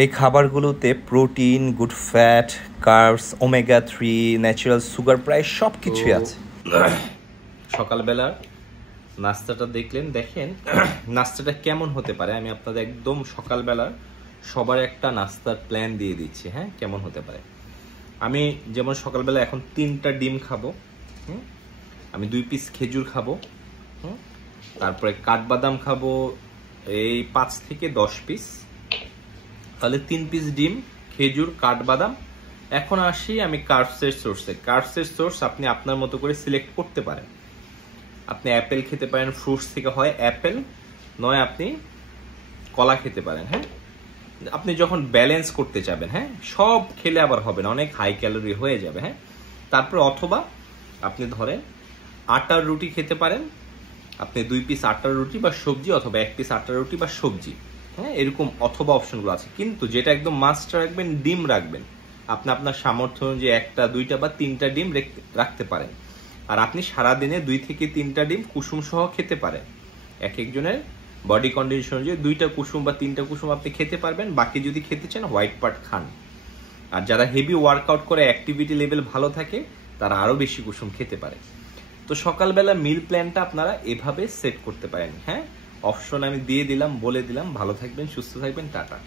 এই খাবারগুলোতে protein, good fat, carbs, omega three, natural sugar প্রায় সব কিছুই আছে। সকালবেলার নাস্তাটা দেখলেন, দেখেন নাস্তাটা কেমন হতে পারে। আমি আপনাদের একদম সকালবেলার সবার একটা নাস্তার প্ল্যান দিয়ে দিচ্ছি। হ্যাঁ, কেমন হতে পারে। আমি যেমন সকালবেলা এখন 3টা ডিম খাবো, আমি 2 পিস খেজুর খাবো, তারপরে কাঠবাদাম খাবো এই 5 থেকে 10 পিস, তাহলে 3 পিস ডিম, খেজুর, কাঠবাদাম। এখন আসি আমি কার্বসের সোর্সে। কার্বসের সোর্স আপনি আপনার মতো করে সিলেক্ট করতে পারেন। আপনি অ্যাপেল খেতে পারেন, ফ্রুটস থেকে হয় অ্যাপেল, নয় আপনি কলা খেতে পারেন। হ্যাঁ, আপনি যখন ব্যালেন্স করতে চাবেন, হ্যাঁ, সব খেলে আবার হবে না, অনেক হাই ক্যালোরি হয়ে যাবে। হ্যাঁ, তারপর অথবা আপনি ধরেন আটার রুটি খেতে পারেন, আপনি 2 পিস আটার রুটি বা সবজি, অথবা 1 পিস আটার রুটি বা সবজি। হ্যাঁ, এরকম অথবা অপশনগুলো আছে, কিন্তু যেটা একদম মাস্ট রাখবেন, ডিম রাখবেন। আপনি আপনার সামর্থ্য অনুযায়ী 1টা, 2টা বা 3টা ডিম রাখতে পারেন। আর আপনি সারাদিনে 2 থেকে 3টা ডিম কুসুম সহ খেতে পারেন। এক একজনের বডি কন্ডিশন অনুযায়ী 2টা কুসুম বা 3টা কুসুম আপনি খেতে পারবেন। বাকি যদি খেতে চান হোয়াইট পার্ট খান। আর যারা হেভি ওয়ার্কআউট করে, অ্যাক্টিভিটি লেভেল ভালো থাকে, তারা আরো বেশি কুসুম খেতে পারে। তো সকালবেলা মিল প্ল্যানটা আপনারা এভাবে সেট করতে পারেন। হ্যাঁ, অপশন আমি দিয়ে দিলাম, বলে দিলাম। ভালো থাকবেন, সুস্থ থাকবেন, টাটা।